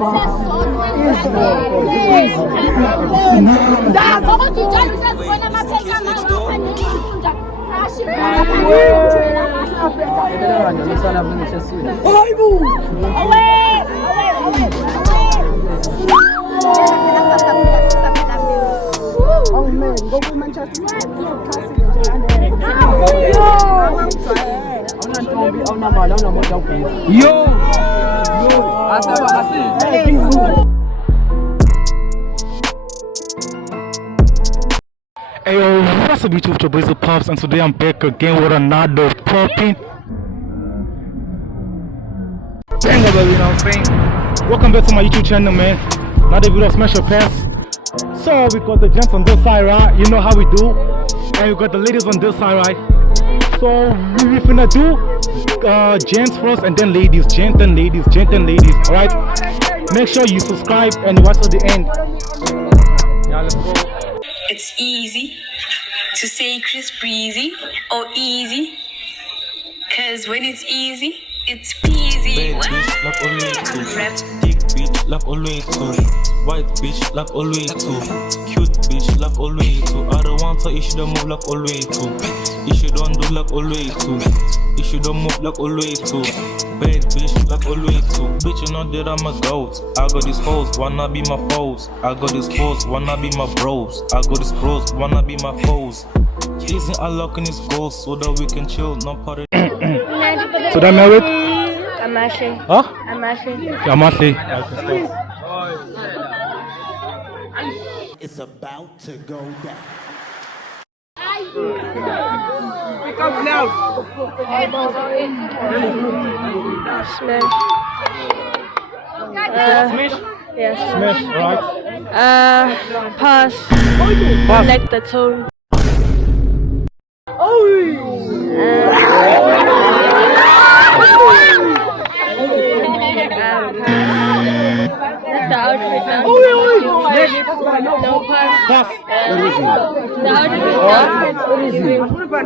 Hey yo, what's up YouTube, your boys the Pops, and today I'm back again with another popping banger, baby, you know what I'm saying? Welcome back to my YouTube channel, man. Another video, smash your pass. So we got the gents on this side, right? You know how we do. And we got the ladies on this side, right? So we finna do gents first and then ladies, gent and ladies, alright? Make sure you subscribe and watch till the end. Yeah, let's go. It's easy to say Chris Breezy or easy, cause when it's easy, it's peasy. Bad bitch, love all way too. Thick bitch, love all way too. White bitch, love all way too. Cute bitch, love all way too. I don't want to issue the move like all way too. Issue don't do like all way too. Issue don't move like all way too. Bad bitch, like all way too. Bitch, you know that I'm a goat. I got these hoes, wanna be my foes. I got these hoes, wanna be my bros. I got these bros, wanna be my foes. Isn't unlocking his goals so that we can chill, not party. So they're married? I'm Ashley. Huh? I'm Ashley. I'm Ashley. It's about to go down. Smash. Yes. Smash, alright? Pass. Pass. Like the tone. The outfit. No pass. Pass. The outfit.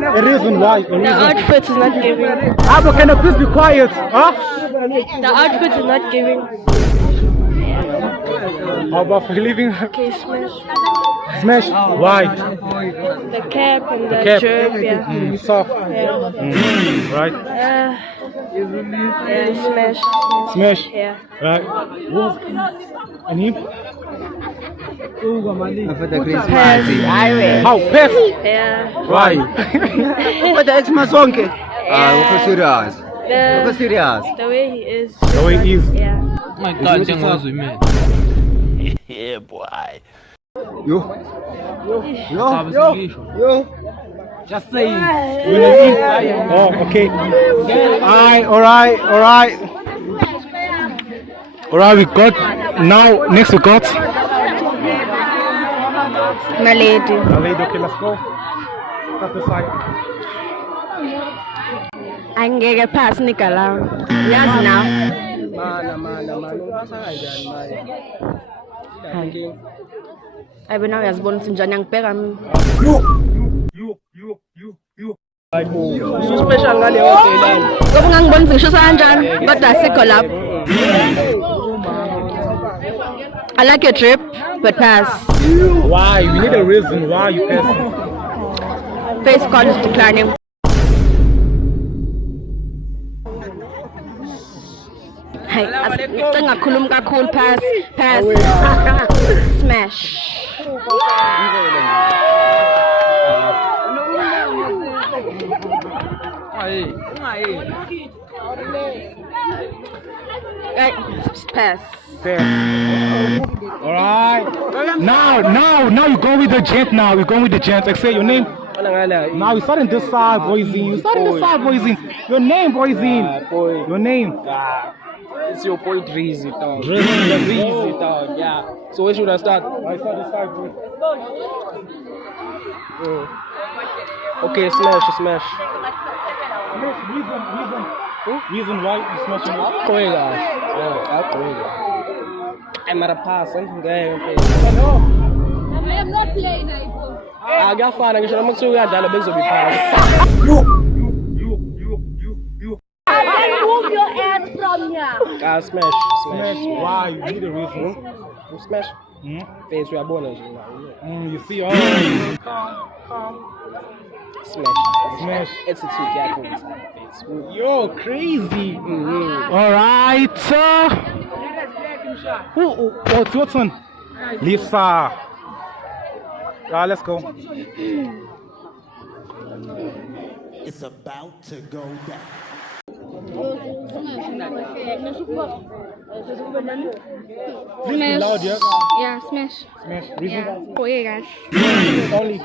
A reason why? The outfit is not giving. Abba, can you please be quiet? Huh? The outfit is not giving. How about for leaving? Okay, smash. Smash. Why? The cap and the Cap. jerk, yeah. Soft. Yeah. Right? Yeah, smash. Smash. Yeah. Right? And him? Pass. How? Pass. Yeah. Why? serious. The way he is. The way he is. Yeah. My God, young was with me. Yeah, boy. Just saying. Oh, okay. Alright. Alright, we got now next we got My lady. okay, let's go. Start the side. Angeke pass Nicola. Yes now. Hayi now uyazibona ukuthi njani angibheka mina. So special ngale okay la. Ngoba ngangibona ukuthi ngisho kanjani kodwa asikho lapho. I like your trip, but pass. Why? We need a reason why you pass. Face card is declining. Hey, ngakhuluma kakhulu pass. Smash. Pass. Alright. Now you go with the gent now. We go with the gent. Like say your name. Now we starting this side, Boyzine. Your name, Boyzine. Your name. It's your point Reezy town. Reezy town, yeah. So where should I start? I start this side, boy. Okay, smash. Reason why you smashing it? Coiga. I'm at a pass, I'm going. I am not playing iPhone. I got fun. I'm going to go down a bit of pass. Move your ass from here. Smash. Why? You need a reason. Smash. Face we are born as You see, oh. Smash. It's a 2 face. Yo, crazy. All right. What's your turn? Lisa. Let's go. It's about to go down. Smash. Loud, yeah? Yeah, smash. Smash. Reason? Yeah, gqoke kahle. Only.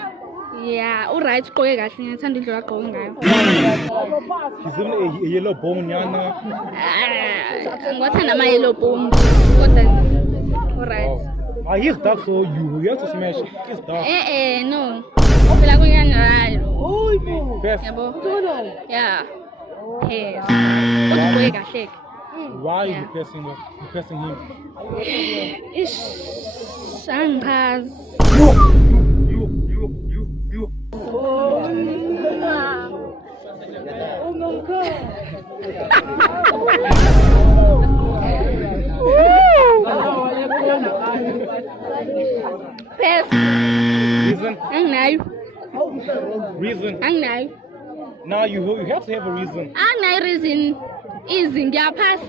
Yeah, right gqoke kahle ngithanda indlela agqoke ngayo. He's even a yellow bone, yana. Ngwathanda ama yellow bomb. Kodwa alright. He's dark, so you have to smash. He's dark. No. Phela kuyangayo. Best. Yabo. Yeah. Yes. Ugqoke kahle. Why are you pressing him? Ish. Angichazi. You. Pes. Reason? Anginayo. Reason? Anginayo. Now you have to have a reason. Anginayo reason. Easy ngiyaphasa.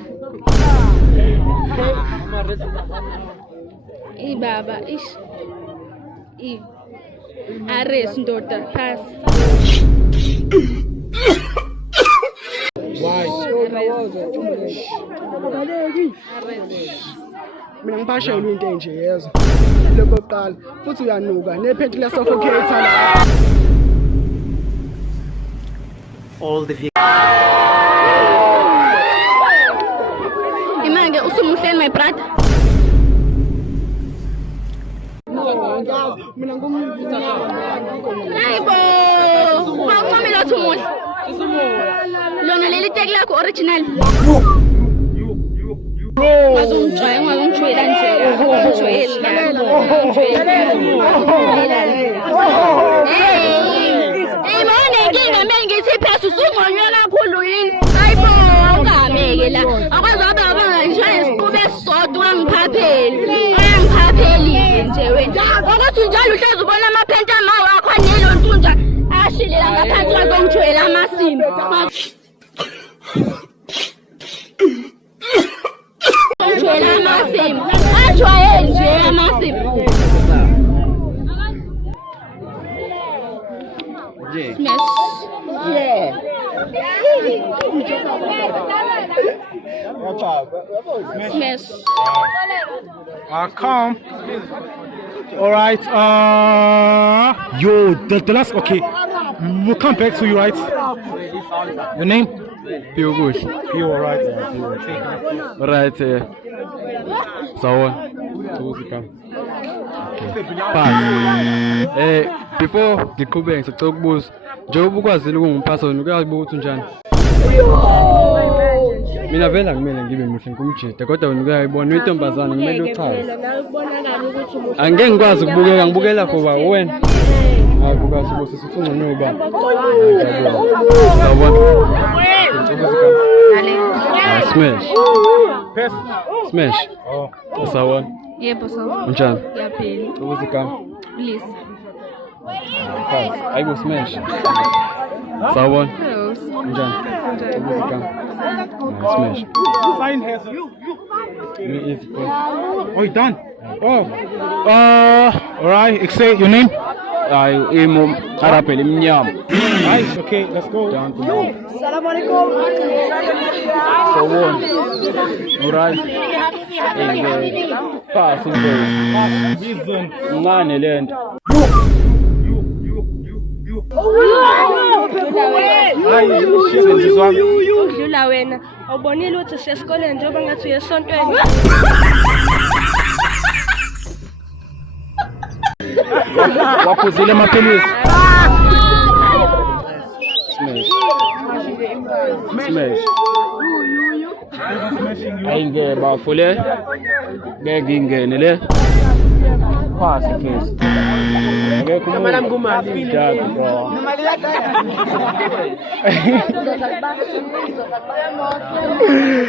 Baba ish. Arrest ndoda pass. Why? Mina ngipashela into enje yezo. Lokuqala futhi uyanuka nephenti le suffocator la. All the Imange usumuhleni my brother. Mina ngumntwana. Hayibo. Mawuncamela thumuhle. Lona leli teki lakho original. Ngazongijwayela nje. Hey manje inkinga mengithi phela usungonywa kakhulu yini? Hayibo awukameke la. Akwazi abanga insurance kube sodwa angiphapheli nje wena. Ukuthi njalo uhlezi ubona amaphenti amawa akho anelo ntunja ashilela ngaphansi kwazongijwayela amasimo. Ngijwayela amasimo. Ajwayele nje amasimo. Smash. Yeah. Smash. Come. All right. Yo, the last. Okay, we'll come back to you, right? Your name? Pure good. Pure, right? Right. So, pass. Before ngiqhubeke ngicela ukubuza njengoba ukwazile ukungumphasoni uyazibuka ukuthi unjani. Mina vele ngimele ngibe muhle ngumjida kodwa wena uyayibona intombazana ngimele uchaze. Angeke ngikwazi ukubukeka ngibukela kuba wena. Akuba sibose sifunga noba. Sawubona. Smash. Smash. Sawubona. Yebo sawubona. Unjani? Yaphela. Ubuzigama. Lisa. Pass. Ayibo smash. Sawubona. Unjani? Ubuzigama. Smash. Sign has Me is good. Oh, you done? Oh. All right. Say your name. Imo Arapel Mnyam. Nice. Okay, let's go. Down to Salam alaikum. Sawubona. Alright. Pass invoice. Reason. Ngane lento. Udlula wena awubonile ukuthi sesikoleni njengoba ngathi uyesontweni. Waphuzile amaphilisi. Smash. Smash. Ayinge bafule. Ngeke ingene le. pass first.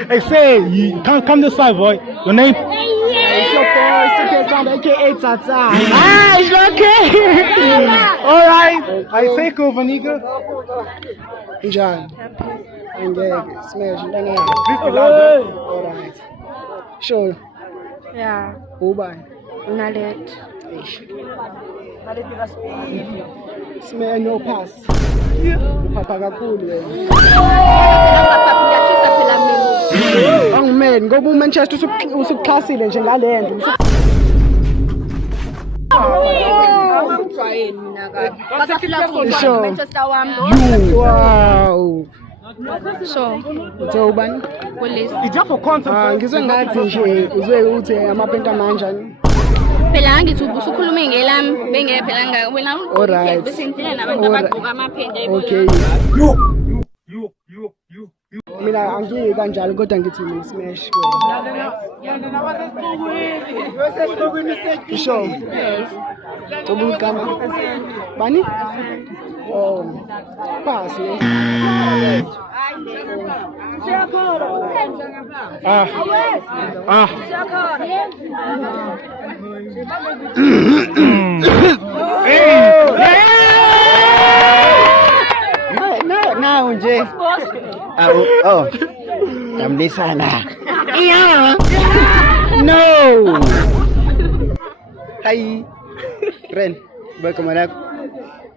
Hey, say, you come this side, boy. Your name? It's your boy, CK aka Tata. Ah, it's okay. All right. I take over, nigga. John. Angeke, smash, ngeke. Alright. Sure. Yeah. Ubani. Unalet. Smash no pass. Papa kakhulu wena. Ngiyashisa phela mina. Angimen ngoba uManchester usukuxhasile nje ngalento. Angijwayeni mina kabi. Basaphila khona Sure. Manchester wami. Wow. So, Uthe ubani? police. It's just for content. Ngizwe ngathi nje uzwe uthi amapenti amanjani. Phela angithi ubusukhuluma ngelami bengeke phela ngawena. Alright. Bese ngithina nabantu abagqoka amaphende. Okay. Mina angiyi kanjalo kodwa ngithi mina smash. Sure. Ubukama. Bani? Oh. Pass. Now nje. Oh. Yamlisana. Yeah. No. Hi. Ren, bakama lakho.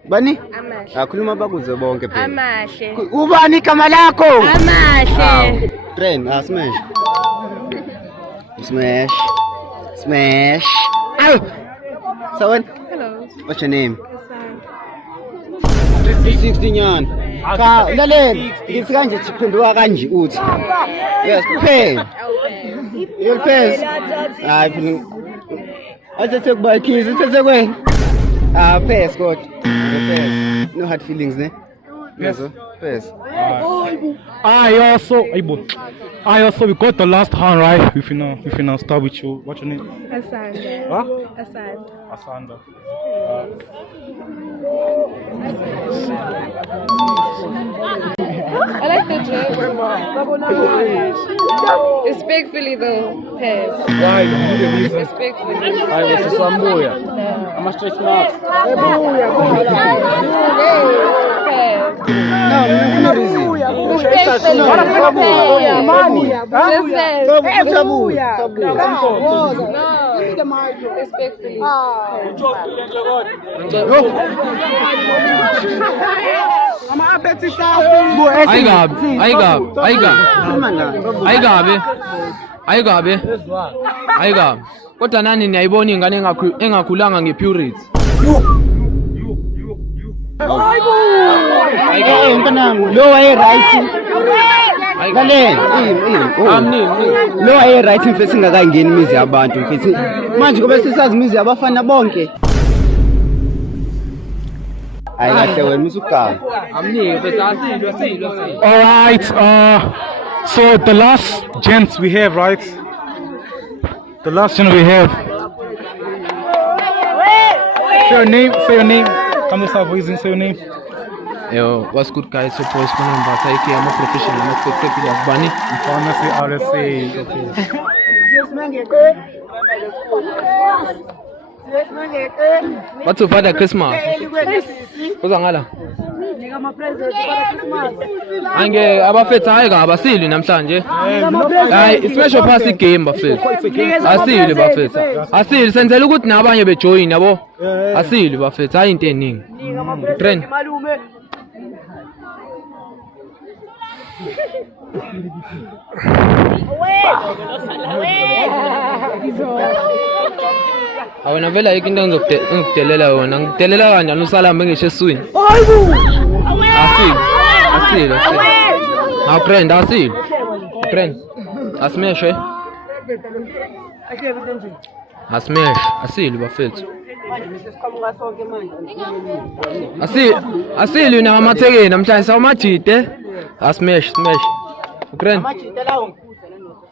Bani? Amahle. Akhuluma bakuze bonke phela. Amahle. Ubani igama lakho? Amahle. Ren, smash. Smash. Smash. Ow. Sawan? Hello. What's your name? 360 nyana. Cha, lalela. Ngithi kanje siphenduka kanje uthi. Yes, kuphela. You'll pass. Hayi phela. Athethe kuba khizi, uthethe kweni. Pass God. Pass. No hard feelings ne? Yes. Pass. I also we got the last hand, right? If you know, start with you. What's your name? Asanda. Huh? Asanda. Asanda. I like the joke. Respectfully though, pass. Why? You need a reason. Respectfully. I was a Samboya. I'm a straight mark. Pass. No reason. Respectfully. Respectfully. Ayigabe. Kodwa nani niyayibona ingane engakhulanga ngepurity. Mntanami, lo waye right. Lalela, lo waye right mfethu ngakangeni imizi yabantu mfethu. Manje kube sisazi imizi yabafana bonke. Ayikahle wena usugaba. Amnike bese asilwe. All right. So the last gents we have, right? The last gent we have. Say your name. Come this side, boys, and say your name. Yo, what's good guys? So boys, I'm a professional. I'm a professional. Bunny. Pharmacy, RSA. What's your father Christmas? Kuzangala. Ange abafethu ayika abasili namhlanje. Hayi special pass game bafethu. Asili bafethu. Asili senzela ukuthi nabanye bejoin yabo. Asili bafethu hayi into eningi. Trend. Awena vela yiki into ngikudelela yona. Ngikudelela kanjani usalamba ngisho eswini? Asili. Now trend asili. Trend. Asmeshe. Asili bafethu. Asili na amathekeni namhlanje sawumajide. Smash. Trend.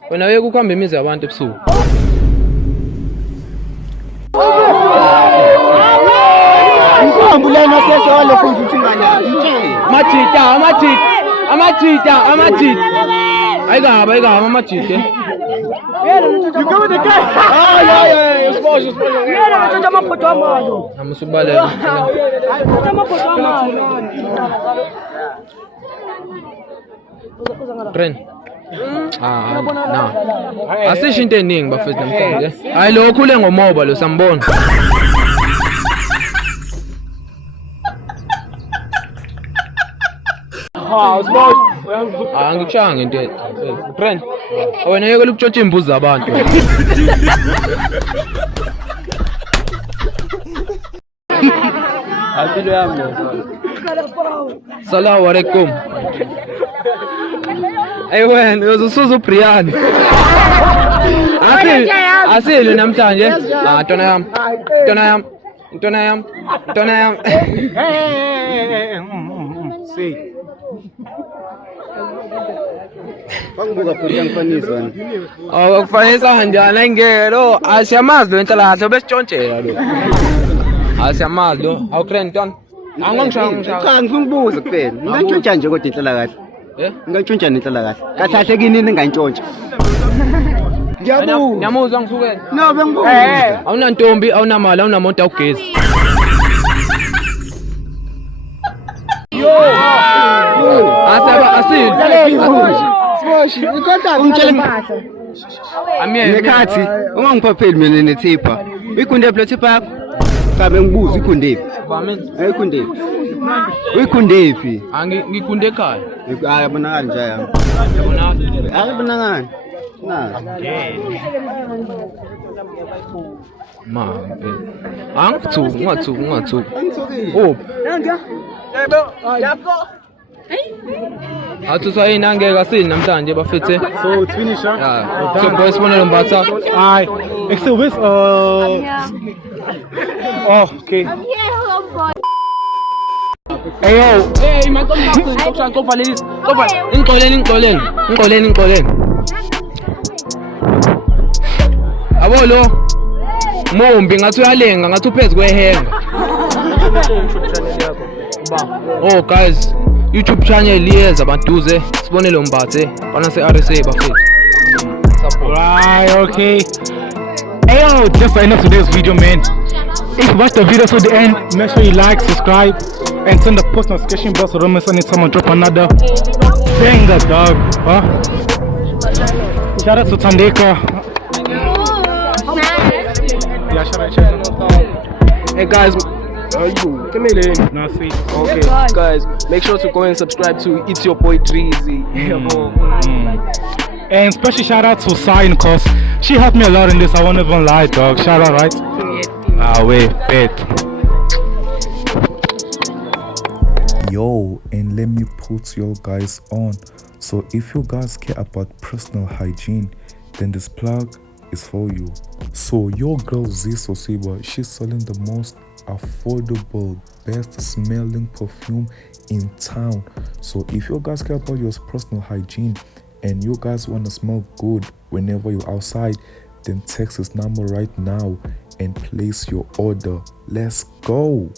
Wena uyeke ukuhamba imizi yabantu ebusuku. Ambulance sesole kungithi ngana. Amajita. Ayigaba amajita. You go with the guy. Yeah. Exposure. Amusubalela. Tren. Na. Asisho into eningi bafethu namhlanje. Hayi lo khule ngomoba lo sambona. Angikushanga into. Tren. Wena yeke ukutshotha imbuzi zabantu. Apilo yami. Salamu alaikum. Wena uzosuza uBrian. Asilo namhlanje. Ntona yam. See. Bangibuka futhi angifanisa. Akufanisa kanjani ngelo? Asiyamazi lo enhlalahle besitshontshela lo. Asiyamazi lo. Awukrenton. Angangishaya. Cha ngifuna kuphela. Ngantshontsha nje kodwa inhlalakahle. Ngantshontsha nenhlalakahle. Kahle kinini ngantshontsha. Ngiyabuza. Nyamuzwa ngisukela. No bengibuza. Awunantombi, awunamali, awunamonto awugezi. Ngekhathi uma ngiphapheli mina nethipa ikunde phela thipa yakho cha bengibuza ikunde ayikunde uyikunde phi Ngikunde ekhaya. hayi bonakala nje yami hayi bonakala na Mambe. Ungathuki. Oh. Athu sayini angeke asini namhlanje bafethe. So it's finished, huh? Yeah. So boys bonelo mbatha. Aye. Excuse me. Oh, okay. Hey, mantombi, Ngixoleni. Abolo. Mombi ngathi uyalenga, ngathi uphezulu kwehenga. Oh guys, YouTube channel iyeza abantuze sibonele umbathe bana se-RSA bafethu. Right, okay. Hey, just for end of today's video, man. If you watch the video to the end, make sure you like, subscribe, and turn the post notification bell so don't miss anytime I drop another banger, dog. Huh? Shout out to Tandeka. Yeah, shout out. Hey guys, come in. No, see. Okay, guys, make sure to go and subscribe to It's Your Boy Dreezy. And special shout out to Sign, cause she helped me a lot in this. I won't even lie, dog. Shout out, right? Wait, bet. Yo, and let me put you guys on. So if you guys care about personal hygiene, then this plug is for you. So your girl Ziso Siba, she's selling the most affordable, best smelling perfume in town. So if you guys care about your personal hygiene and you guys want to smell good whenever you're outside, then text this number right now and place your order. Let's go.